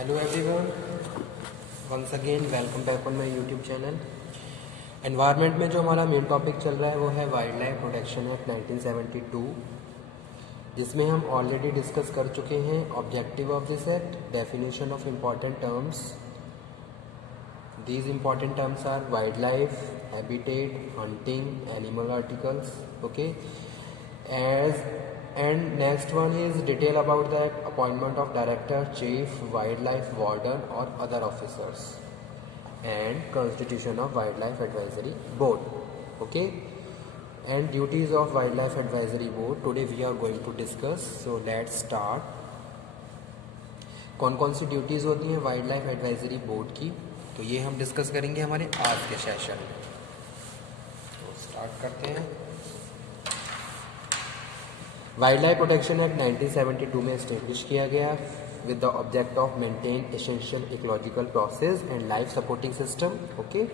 Hello everyone, once again welcome back on my YouTube channel. Environment में जो हमारा main topic चल रहा है वो है वाइल्ड लाइफ प्रोटेक्शन एक्ट 1972, जिसमें हम ऑलरेडी डिस्कस कर चुके हैं objective of this act, definition of important terms. These important terms are wild life, habitat, hunting, animal articles, okay. And next one is detail about the appointment of director, chief, wildlife warden or other officers, and constitution of wildlife advisory board, okay. And duties of wildlife advisory board today we are going to discuss. So let's start. कौन कौन सी duties होती हैं wild life advisory board की, तो ये हम discuss करेंगे हमारे आज के सेशन में। तो स्टार्ट करते हैं। वाइल्ड लाइफ प्रोटेक्शन एक्ट 1972 में इस्टेब्लिश किया गया with the object of maintain essential ecological process and life supporting system, okay,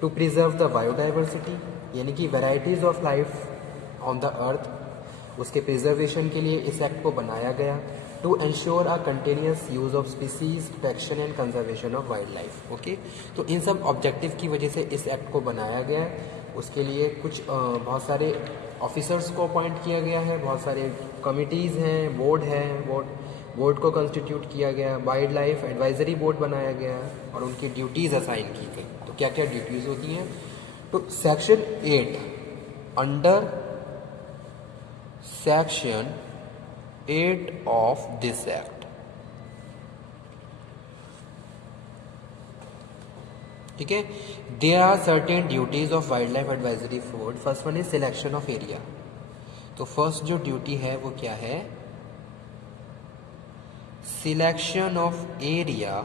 to preserve the biodiversity, यानी कि varieties of life on the earth, उसके प्रिजर्वेशन के लिए इस एक्ट को बनाया गया। To ensure a continuous use of species, protection and conservation of wild life, okay. तो इन सब ऑब्जेक्टिव की वजह से इस एक्ट को बनाया गया है। उसके लिए कुछ बहुत सारे ऑफिसर्स को अपॉइंट किया गया है, बहुत सारे कमिटीज़ हैं, बोर्ड है, बोर्ड को कंस्टिट्यूट किया गया, वाइल्ड लाइफ एडवाइजरी बोर्ड बनाया गया और उनकी ड्यूटीज़ असाइन की गई। तो क्या क्या ड्यूटीज़ होती हैं, तो section 8, under section 8 of this act, ठीक है, there are certain duties of wild life advisory board. First one is selection of area. तो फर्स्ट जो ड्यूटी है वो क्या है, selection of area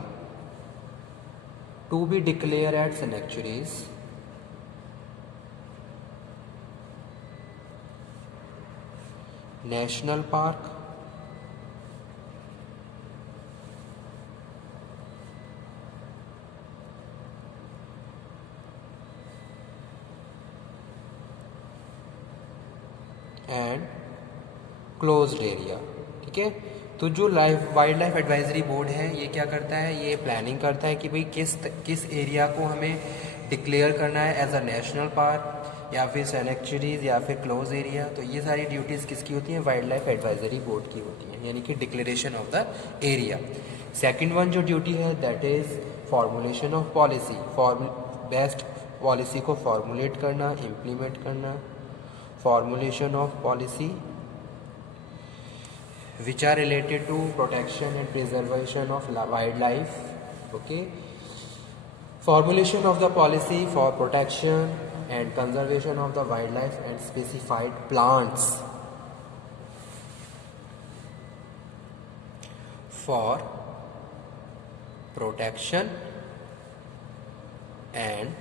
to be declare at sanctuaries, national park, and closed area, ठीक है। तो जो वाइल्ड लाइफ एडवाइजरी बोर्ड है ये क्या करता है, ये प्लानिंग करता है कि भाई किस एरिया को हमें डिक्लेयर करना है एज अ नेशनल पार्क या फिर सैंक्चुरीज या फिर क्लोज एरिया। तो ये सारी ड्यूटीज़ किसकी होती हैं, वाइल्ड लाइफ एडवाइजरी बोर्ड की होती हैं, यानी कि declaration of the area. Second one जो ड्यूटी है that is formulation of policy, best policy को फॉर्मुलेट करना, इम्प्लीमेंट करना। Formulation of policy which are related to protection and preservation of wildlife, okay. Formulation of the policy for protection and conservation of the wildlife and specified plants for protection and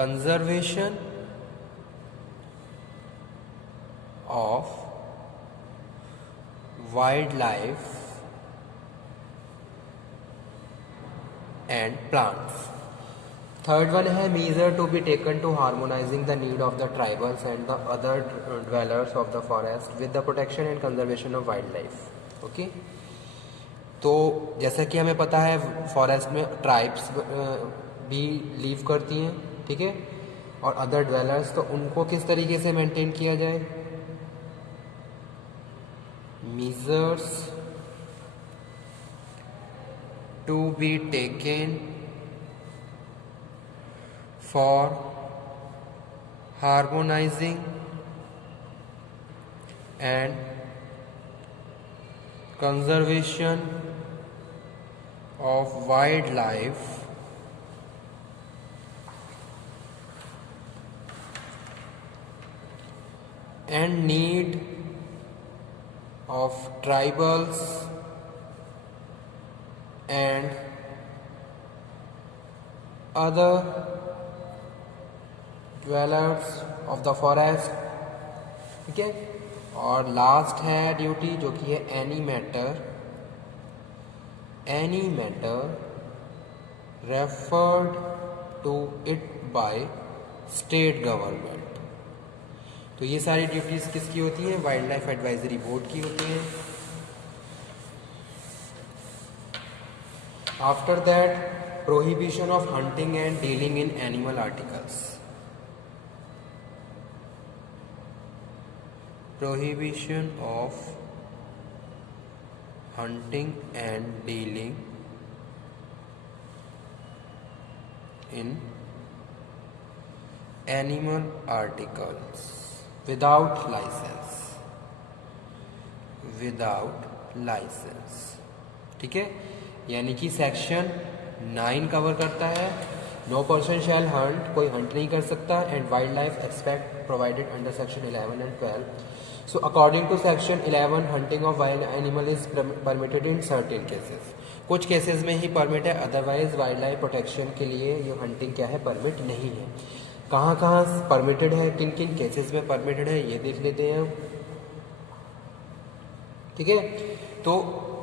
conservation of wildlife and plants. Third one है measure to be taken to harmonizing the need of the tribals and the other dwellers of the forest with the protection and conservation of wildlife, okay. तो जैसा कि हमें पता है forest में tribes भी leave करती हैं, ठीक है, और अदर ड्वेलर्स, तो उनको किस तरीके से मेंटेन किया जाए, measures to be taken for harmonizing and conservation of wildlife and need of tribals and other dwellers of the forest, ठीक है। और लास्ट है ड्यूटी जो कि है any matter referred to it by state government. तो ये सारी ड्यूटीज़ किसकी होती हैं, वाइल्ड लाइफ एडवाइजरी बोर्ड की होती हैं। After that, prohibition of hunting and dealing in animal articles. Prohibition of hunting and dealing in animal articles without license. Without licence, ठीक है। यानी कि सेक्शन 9 कवर करता है नो पर्सन शैल हंट, कोई हंट नहीं कर सकता, and wild life expect provided under section 11 and 12। So according to section 11 hunting of wild animal is permitted in certain cases. कुछ केसेस में ही परमिट है, अदरवाइज वाइल्ड लाइफ प्रोटेक्शन के लिए ये हंटिंग क्या है, परमिट नहीं है। कहाँ कहाँ परमिटेड है, किन किन केसेस में परमिटेड है, ये देख लेते हैं, ठीक है। तो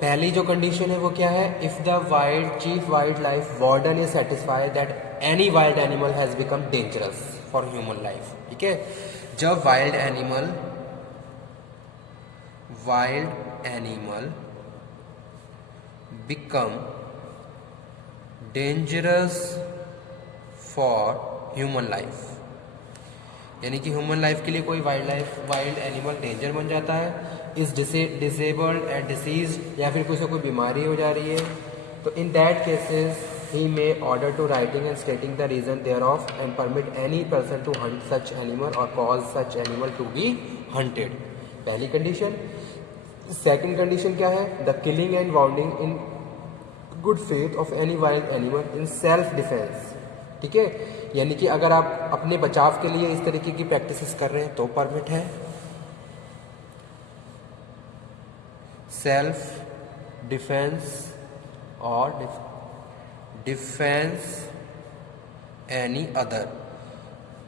पहली जो कंडीशन है वो क्या है, if the wild chief wild life warden is satisfied that any wild animal has become dangerous for human life, ठीक है। जब wild animal become dangerous for human life, यानी कि ह्यूमन लाइफ के लिए कोई वाइल्ड एनिमल डेंजर बन जाता है, इज डिसेबल्ड एंड डिसीज्ड, या फिर किसी को कोई बीमारी हो जा रही है, तो in that cases he may order to writing and stating the reason thereof and permit any person to hunt such animal और cause such animal to be hunted. पहली कंडीशन। सेकंड कंडीशन क्या है, the killing and wounding in good faith of any wild animal in self defence, ठीक है। यानी कि अगर आप अपने बचाव के लिए इस तरीके की प्रैक्टिसेस कर रहे हैं तो परमिट है। सेल्फ डिफेंस और डिफेंस एनी अदर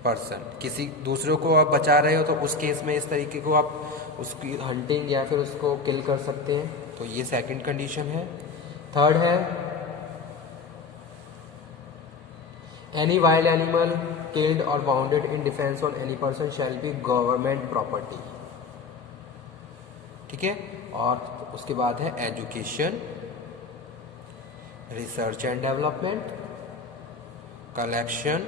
पर्सन, किसी दूसरे को आप बचा रहे हो तो उस केस में इस तरीके को आप उसकी हंटिंग या फिर उसको किल कर सकते हैं, तो ये सेकंड कंडीशन है। थर्ड है, एनी वाइल्ड एनिमल किल्ड और bounded in defence on any person shall be government property, ठीक है। और उसके बाद है education, research and development, collection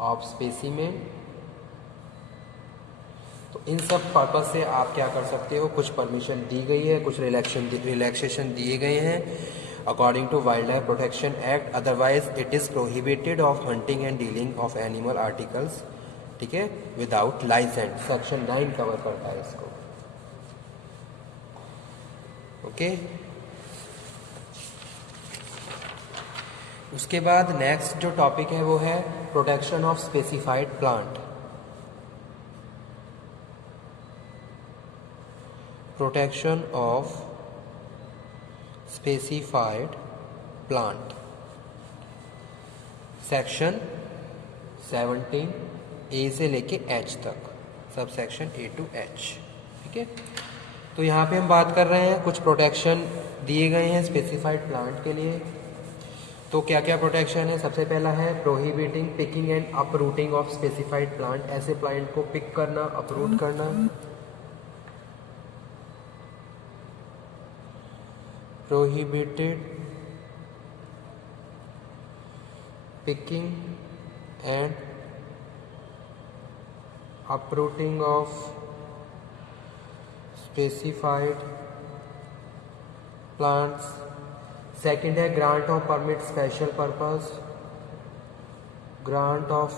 of specimen. तो इन सब पर्पस से आप क्या कर सकते हो, कुछ परमिशन दी गई है, कुछ रिलैक्सेशन दिए गए हैं according to wild life protection act, otherwise it is prohibited of hunting and dealing of animal articles, ठीक है, विदाउट लाइसेंस। सेक्शन 9 कवर करता है इसको, ओके। उसके बाद नेक्स्ट जो टॉपिक है वो है protection of specified plant. Protection of specified plant, section 17 ए से लेके एच तक, sub section A to H, ठीक है। तो यहाँ पे हम बात कर रहे हैं, कुछ प्रोटेक्शन दिए गए हैं स्पेसिफाइड प्लांट के लिए। तो क्या क्या प्रोटेक्शन है, सबसे पहला है prohibiting picking and uprooting of specified plant, ऐसे प्लांट को पिक करना, अपरूट करना। Prohibited picking and uprooting of specified plants. Second है grant of permit special purpose, grant of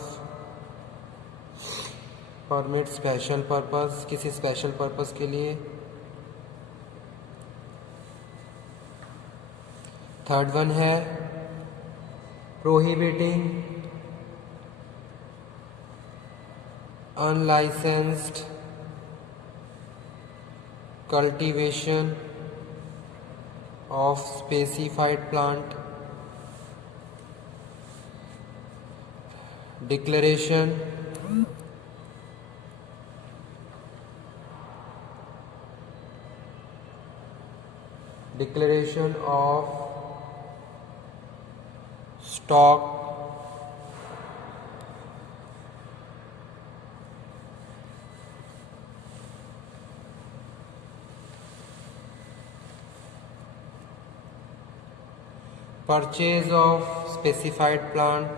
permit special purpose, किसी स्पेशल पर्पस के लिए। थर्ड वन है prohibiting unlicensed cultivation of specified plant, declaration of stock purchase of specified plant,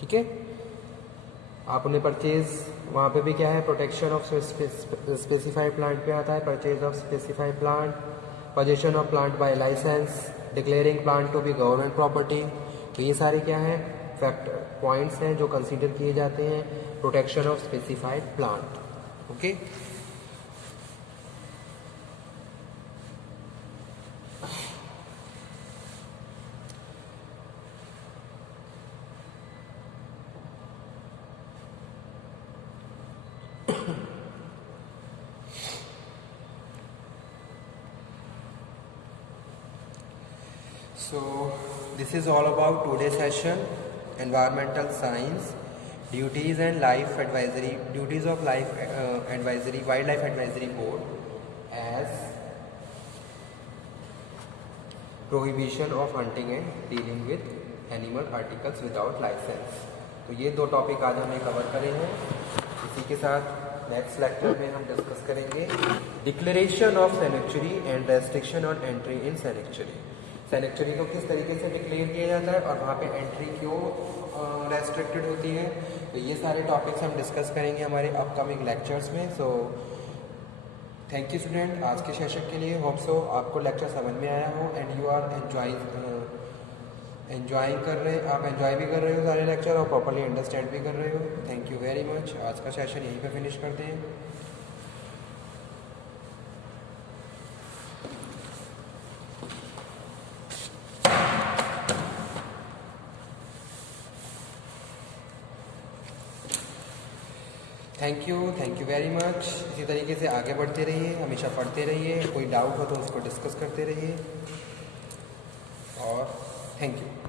ठीक है, आपने purchase, वहाँ पे भी क्या है, प्रोटेक्शन ऑफ स्पेसिफाइड प्लांट पे आता है, purchase of specified plant, position of plant by licence, declaring plant to be government property. तो ये सारे क्या है, फैक्टर पॉइंट्स हैं जो कंसीडर किए जाते हैं protection of specified plant. Okay, so this is all about today's session, environmental science, duties and life advisory, duties of life advisory, wildlife advisory board as prohibition of hunting and dealing with animal articles without license। तो ये दो topic आज हमने cover करे हैं। इसी के साथ नेक्स्ट लेक्चर में हम डिस्कस करेंगे declaration of sanctuary and restriction on entry in sanctuary. Sanctuary को किस तरीके से डिक्लेयर किया जाता है और वहाँ पे एंट्री क्यों रेस्ट्रिक्टेड होती है, तो ये सारे टॉपिक्स हम डिस्कस करेंगे हमारे अपकमिंग लेक्चर्स में। सो थैंक यू स्टूडेंट आज के सेशन के लिए। होप सो आपको लेक्चर समझ में आया हो एंड यू आर एंजॉइंग कर रहे हैं, आप एंजॉय भी कर रहे हो सारे लेक्चर और प्रॉपरली अंडरस्टैंड भी कर रहे हो। Thank you very much. आज का सेशन यहीं पे फिनिश करते हैं। Thank you very much. इसी तरीके से आगे बढ़ते रहिए, हमेशा पढ़ते रहिए, कोई डाउट हो तो उसको डिस्कस करते रहिए और थैंक यू।